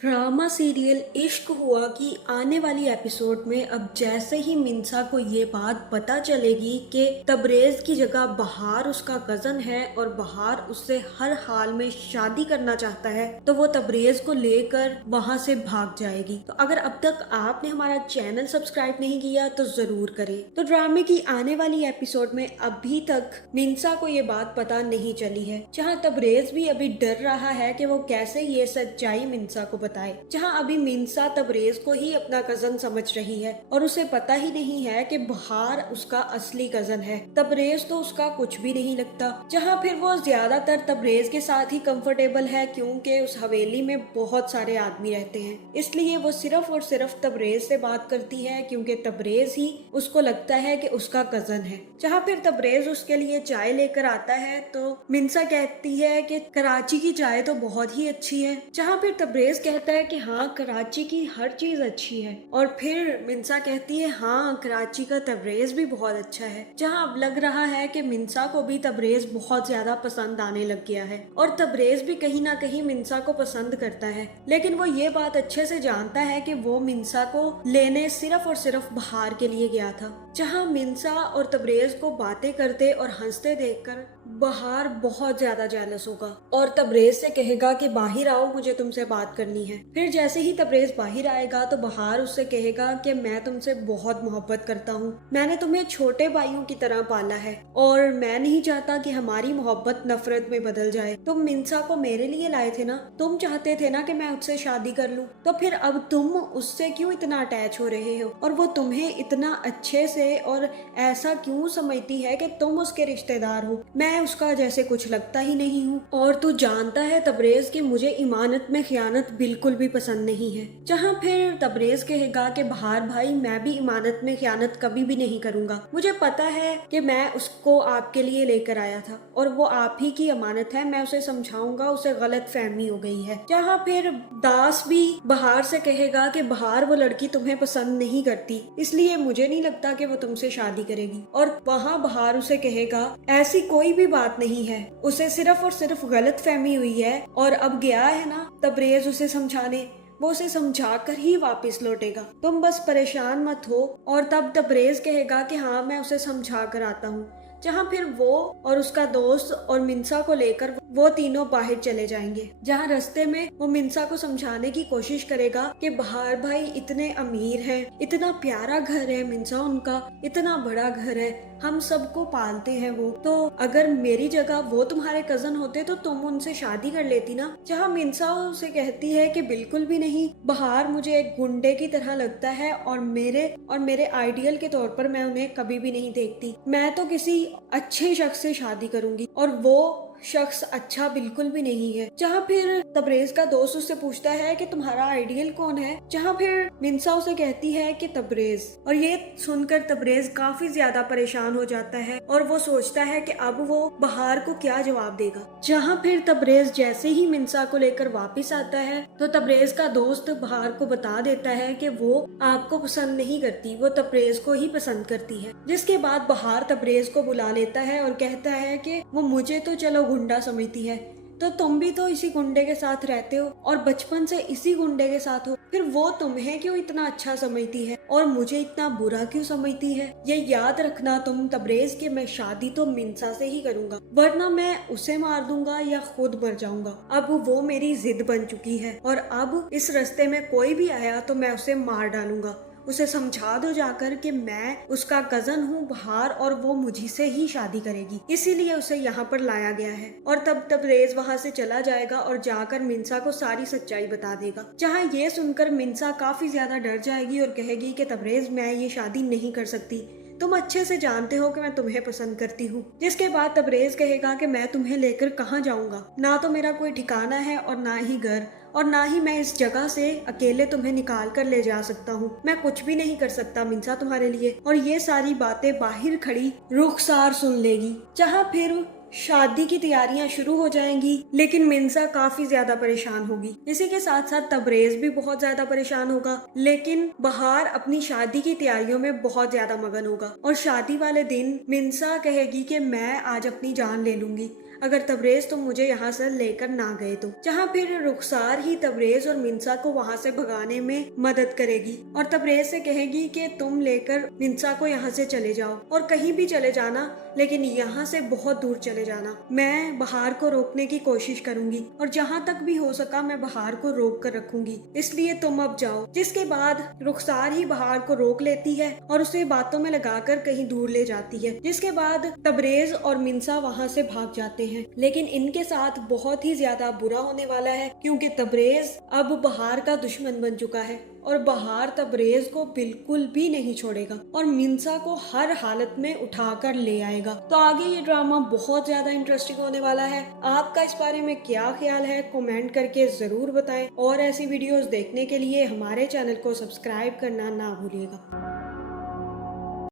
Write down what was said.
Drama serial इश्क हुआ की आने वाली एपिसोड में अब जैसे ही मिन्सा को ये बात पता चलेगी कि तबरेज की जगह बहार उसका कजन है और बहार उससे हर हाल में शादी करना चाहता है, तो वो तबरेज को लेकर वहां से भाग जाएगी। तो अगर अब तक आपने हमारा चैनल सब्सक्राइब नहीं किया तो जरूर करें। तो ड्रामे की आने वाली एपिसोड में अभी तक मिन्सा को ये बात पता नहीं चली है, जहाँ तबरेज भी अभी डर रहा है कि वो कैसे ये सच्चाई मिन्सा को बताए। जहां अभी मिन्सा तबरेज को ही अपना कजन समझ रही है और उसे पता ही नहीं है कि बहार उसका असली कजन है। तबरेज तो उसका कुछ भी नहीं लगता। जहां फिर वो ज्यादातर तबरेज के साथ ही कंफर्टेबल है, क्योंकि उस हवेली में बहुत सारे आदमी रहते हैं, इसलिए वो सिर्फ और सिर्फ तबरेज से बात करती है, क्योंकि तबरेज ही उसको लगता है कि उसका कजन है। जहां फिर तबरेज उसके लिए चाय लेकर आता है तो मिन्सा कहती है कि कराची की चाय तो बहुत ही अच्छी है। जहां फिर तबरेज कहता है कि हाँ, कराची की हर चीज अच्छी है, और फिर मिन्सा कहती है हाँ, कराची का तबरेज भी बहुत अच्छा है। जहाँ अब लग रहा है कि मिन्सा को भी तबरेज बहुत ज्यादा पसंद आने लग गया है और तबरेज भी कहीं ना कहीं मिन्सा को पसंद करता है, लेकिन वो ये बात अच्छे से जानता है कि वो मिन्सा को लेने सिर्फ और सिर्फ बहार के लिए गया था। जहाँ मिन्सा और तबरेज को बातें करते और हंसते देखकर बहार बहुत ज्यादा जेलस होगा और तबरेज से कहेगा कि बाहर आओ, मुझे तुमसे बात करनी है। फिर जैसे ही तबरेज बाहर आएगा तो बहार उससे कहेगा कि मैं तुमसे बहुत मोहब्बत करता हूँ, मैंने तुम्हें छोटे भाइयों की तरह पाला है और मैं नहीं चाहता कि हमारी मोहब्बत नफरत में बदल जाए। तुम मिन्सा को मेरे लिए लाए थे ना, तुम चाहते थे ना कि मैं उससे शादी कर लूं, तो फिर अब तुम उससे क्यों इतना अटैच हो रहे हो और वो तुम्हें इतना अच्छे से और ऐसा क्यों समझती है कि तुम उसके रिश्तेदार हो। मैं उसका जैसे कुछ लगता ही नहीं हूँ, और तू जानता है तबरेज कि मुझे इमानत में खयानत बिल्कुल भी पसंद नहीं है। जहाँ फिर तबरेज कहेगा कि बहार भाई, मैं भी इमानत में खयानत कभी भी नहीं करूंगा, मुझे पता है कि मैं उसको आपके लिए लेकर आया था और वो आप ही की अमानत है, मैं उसे समझाऊंगा, उसे गलत फहमी हो गई है। जहाँ फिर दास भी बहार से कहेगा कि बहार, वो लड़की तुम्हें पसंद नहीं करती, इसलिए मुझे नहीं लगता कि वो तुमसे शादी करेगी। और वहाँ बहार उसे कहेगा ऐसी कोई भी बात नहीं है, उसे सिर्फ और सिर्फ गलत फहमी हुई है और अब गया है ना तबरेज उसे समझाने, वो उसे समझा कर ही वापस लौटेगा, तुम बस परेशान मत हो। और तब तबरेज कहेगा कि हाँ, मैं उसे समझा कर आता हूँ। जहाँ फिर वो और उसका दोस्त और मिन्सा को लेकर वो तीनों बाहर चले जाएंगे। जहाँ रास्ते में वो मिन्सा को समझाने की कोशिश करेगा कि बहार भाई इतने अमीर हैं, इतना प्यारा घर है मिन्सा उनका, इतना बड़ा घर है, हम सबको पालते हैं वो, तो अगर मेरी जगह वो तुम्हारे कजन होते तो तुम उनसे शादी कर लेती ना। जहाँ मिन्सा उसे कहती है कि बिल्कुल भी नहीं, बहार मुझे एक गुंडे की तरह लगता है और मेरे आइडियल के तौर पर मैं उन्हें कभी भी नहीं देखती, मैं तो किसी अच्छे शख्स से शादी करूंगी और वो शख्स अच्छा बिल्कुल भी नहीं है। जहाँ फिर तबरेज का दोस्त उससे पूछता है कि तुम्हारा आइडियल कौन है, जहाँ फिर मिन्सा उसे कहती है कि तबरेज, और ये सुनकर तबरेज काफी ज्यादा परेशान हो जाता है और वो सोचता है कि अब वो बहार को क्या जवाब देगा। जहाँ फिर तबरेज जैसे ही मिन्सा को लेकर वापिस आता है तो तबरेज का दोस्त बहार को बता देता है कि वो आपको पसंद नहीं करती, वो तबरेज को ही पसंद करती है। जिसके बाद बहार तबरेज को बुला लेता है और कहता है कि वो मुझे तो चलो गुंडा समझती है, तो तुम भी तो इसी गुंडे के साथ रहते हो और बचपन से इसी गुंडे के साथ हो, फिर वो तुम्हें क्यों इतना अच्छा समझती है और मुझे इतना बुरा क्यों समझती है। ये याद रखना तुम तबरेज कि मैं शादी तो मिन्सा से ही करूंगा, वरना मैं उसे मार दूंगा या खुद मर जाऊंगा। अब वो मेरी जिद बन चुकी है और अब इस रास्ते में कोई भी आया तो मैं उसे मार डालूंगा। उसे समझा दो जाकर कि मैं उसका कजन हूँ बहार और वो मुझी से ही शादी करेगी, इसीलिए उसे यहाँ पर लाया गया है। और तब तबरेज वहाँ से चला जाएगा और जाकर मिन्सा को सारी सच्चाई बता देगा। जहाँ ये सुनकर मिन्सा काफी ज्यादा डर जाएगी और कहेगी कि तबरेज, मैं ये शादी नहीं कर सकती, तुम अच्छे से जानते हो कि मैं तुम्हें पसंद करती हूँ। जिसके बाद तबरेज कहेगा कि मैं तुम्हें लेकर कहाँ जाऊंगा, ना तो मेरा कोई ठिकाना है और ना ही घर, और ना ही मैं इस जगह से अकेले तुम्हें निकाल कर ले जा सकता हूँ, मैं कुछ भी नहीं कर सकता मिन्सा तुम्हारे लिए। और ये सारी बातें बाहर खड़ी रुखसार सुन लेगी। जहाँ फिर शादी की तैयारियां शुरू हो जाएंगी, लेकिन मिन्सा काफी ज्यादा परेशान होगी। इसी के साथ साथ तबरेज भी बहुत ज्यादा परेशान होगा, लेकिन बहार अपनी शादी की तैयारियों में बहुत ज्यादा मगन होगा। और शादी वाले दिन मिन्सा कहेगी कि मैं आज अपनी जान ले लूंगी, अगर तबरेज तुम मुझे यहाँ से लेकर ना गए तो। जहाँ फिर रुखसार ही तबरेज और मिंसा को वहाँ से भगाने में मदद करेगी और तबरेज से कहेगी कि तुम लेकर मिंसा को यहाँ से चले जाओ और कहीं भी चले जाना, लेकिन यहाँ से बहुत दूर चले जाना। मैं बहार को रोकने की कोशिश करूंगी और जहाँ तक भी हो सका मैं बहार को रोक कर रखूंगी, इसलिए तुम अब जाओ। जिसके बाद रुखसार ही बहार को रोक लेती है और उसे बातों में लगाकर कहीं दूर ले जाती है। जिसके बाद तबरेज और मिंसा वहाँ से भाग जाते हैं, लेकिन इनके साथ बहुत ही ज्यादा बुरा होने वाला है क्योंकि तबरेज अब बहार का दुश्मन बन चुका है और बहार तबरेज को बिल्कुल भी नहीं छोड़ेगा और मिंसा को हर हालत में उठाकर ले आएगा। तो आगे ये ड्रामा बहुत ज्यादा इंटरेस्टिंग होने वाला है। आपका इस बारे में क्या ख्याल है कमेंट करके जरूर बताएं और ऐसी वीडियोस देखने के लिए हमारे चैनल को सब्सक्राइब करना ना भूलिएगा।